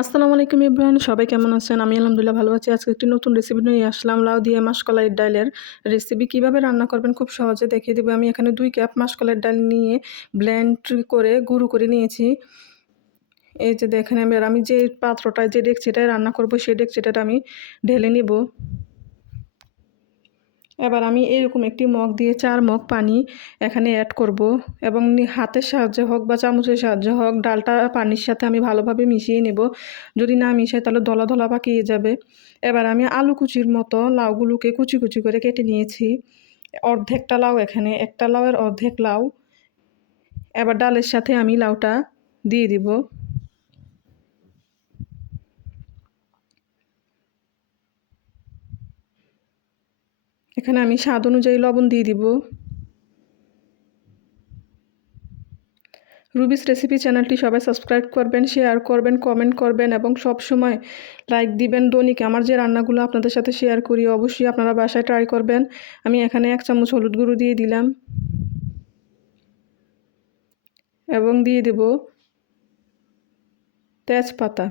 আসসালামু আলাইকুম ইব্রাহিম, সবাই কেমন আছেন? আমি আলহামদুলিল্লাহ ভালো আছি। আজকে একটি নতুন রেসিপি নিয়ে আসলাম, লাউ দিয়ে মাসকলাইয়ের ডালের রেসিপি কীভাবে রান্না করবেন খুব সহজে দেখিয়ে দেবো। আমি এখানে দুই কাপ মাসকলাইয়ের ডাল নিয়ে ব্লেন্ড করে, গুঁড়ো করে নিয়েছি। এই যে দেখেন আমি, আর আমি যে পাত্রটায় যে ডেকচিটায় রান্না করব, সেই ডেকচিটাটা আমি ঢেলে নিব। এবার আমি এরকম একটি মগ দিয়ে চার মগ পানি এখানে অ্যাড করব এবং হাতের সাহায্যে হোক বা চামচের সাহায্যে হোক ডালটা পানির সাথে আমি ভালোভাবে মিশিয়ে নেব। যদি না মিশাই তাহলে দলা দলা পাকিয়ে যাবে। এবার আমি আলু কুচির মতো লাউগুলোকে কুচি কুচি করে কেটে নিয়েছি। অর্ধেকটা লাউ এখানে, একটা লাউয়ের অর্ধেক লাউ। এবার ডালের সাথে আমি লাউটা দিয়ে দিব। এখানে আমি স্বাদ অনুযায়ী লবণ দিয়ে দিব। রুবিস রেসিপি চ্যানেলটি সবাই সাবস্ক্রাইব করবেন, শেয়ার করবেন, কমেন্ট করবেন এবং সব সময় লাইক দিবেন দৈনিক। আমার যে রান্নাগুলো আপনাদের সাথে শেয়ার করি, অবশ্যই আপনারা বাসায় ট্রাই করবেন। আমি এখানে এক চামচ হলুদ গুঁড়ো দিয়ে দিলাম। এবং দিয়ে দেব তেজপাতা।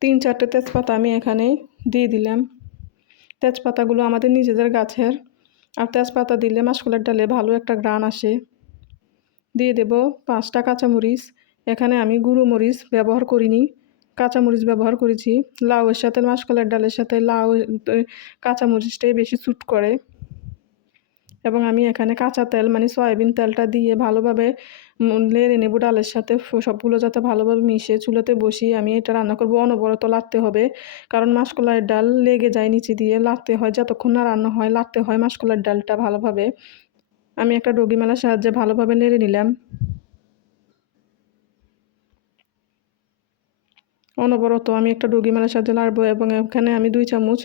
তিন চারটে তেজপাতা আমি এখানে দিয়ে দিলাম। তেজপাতাগুলো আমাদের নিজেদের গাছের। আর তেজপাতা দিলে মাসকলার ডালে ভালো একটা গ্রান আসে। দিয়ে দেব পাঁচটা কাঁচামরিচ। এখানে আমি গুঁড়ো মরিচ ব্যবহার করিনি। কাঁচামরিচ ব্যবহার করেছি। লাউয়ের সাথে মাসকলার ডালের সাথে লাউ, কাঁচামরিচটাই বেশি স্যুট করে। এবং আমি এখানে কাঁচা তেল মানে সয়াবিন তেলটা দিয়ে ভালোভাবে লেড়ে নেব ডালের সাথে সবগুলো যাতে ভালোভাবে মিশে চুলাতে বসিয়ে আমি এটা রান্না করব। অনবরত লাগতে হবে, কারণ মাসকলাইয়ের ডাল লেগে যায় নিচে দিয়ে লাগতে হয় যতক্ষণ না রান্না হয় লাগতে হয় মাসকলাইয়ের ডালটা ভালোভাবে। আমি একটা ডগি মেলার সাহায্যে ভালোভাবে নেড়ে নিলাম। অনবরত আমি একটা ডগি মেলার সাহায্যে লাড়বো এবং এখানে আমি দুই চামচ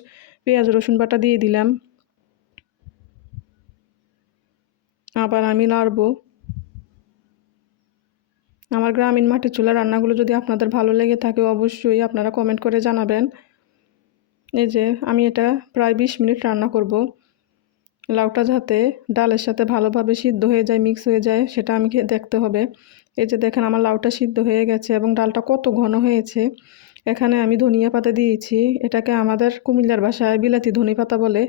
পেঁয়াজ রসুন বাটা দিয়ে দিলাম। আবার আমি নাড়বো। আমার গ্রামীণ মাটির চুলা রান্নাগুলো যদি আপনাদের ভালো লেগে থাকে, অবশ্যই আপনারা কমেন্ট করে জানাবেন। এই যে আমি এটা প্রায় বিশ মিনিট রান্না করব। লাউটা যাতে ডালের সাথে ভালোভাবে সিদ্ধ হয়ে যায় মিক্স হয়ে যায়, সেটা আমি দেখতে হবে। এই যে দেখেন আমার লাউটা সিদ্ধ হয়ে গেছে এবং ডালটা কত ঘন হয়েছে। এখানে আমি ধনিয়া পাতা দিয়েছি। এটাকে আমাদের কুমিল্লার ভাষায় বিলাতি ধনি পাতা বলে।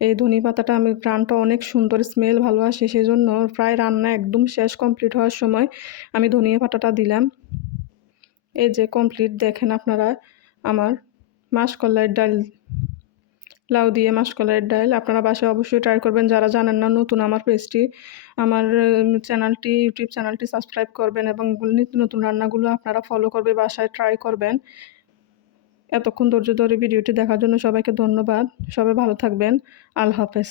এই ধনি পাতাটা আমি গ্রানটা অনেক সুন্দর স্মেল ভালো আসে সেই জন্য প্রায় রান্না একদম শেষ কমপ্লিট হওয়ার সময় আমি ধনিয়া পাতাটা দিলাম। এই যে কমপ্লিট দেখেন আপনারা, আমার মাসকলাইয়ের ডাল, লাউ দিয়ে মাসকলাইয়ের ডাল, আপনারা বাসায় অবশ্যই ট্রাই করবেন। যারা জানেন না নতুন আমার পেজটি আমার চ্যানেলটি ইউটিউব চ্যানেলটি সাবস্ক্রাইব করবেন এবং নিত্য নতুন রান্নাগুলো আপনারা ফলো করবে, বাসায় ট্রাই করবেন। এতক্ষণ ধৈর্য ধরে ভিডিওটি দেখার জন্য সবাইকে ধন্যবাদ। সবাই ভালো থাকবেন। আল্লাহ হাফেজ।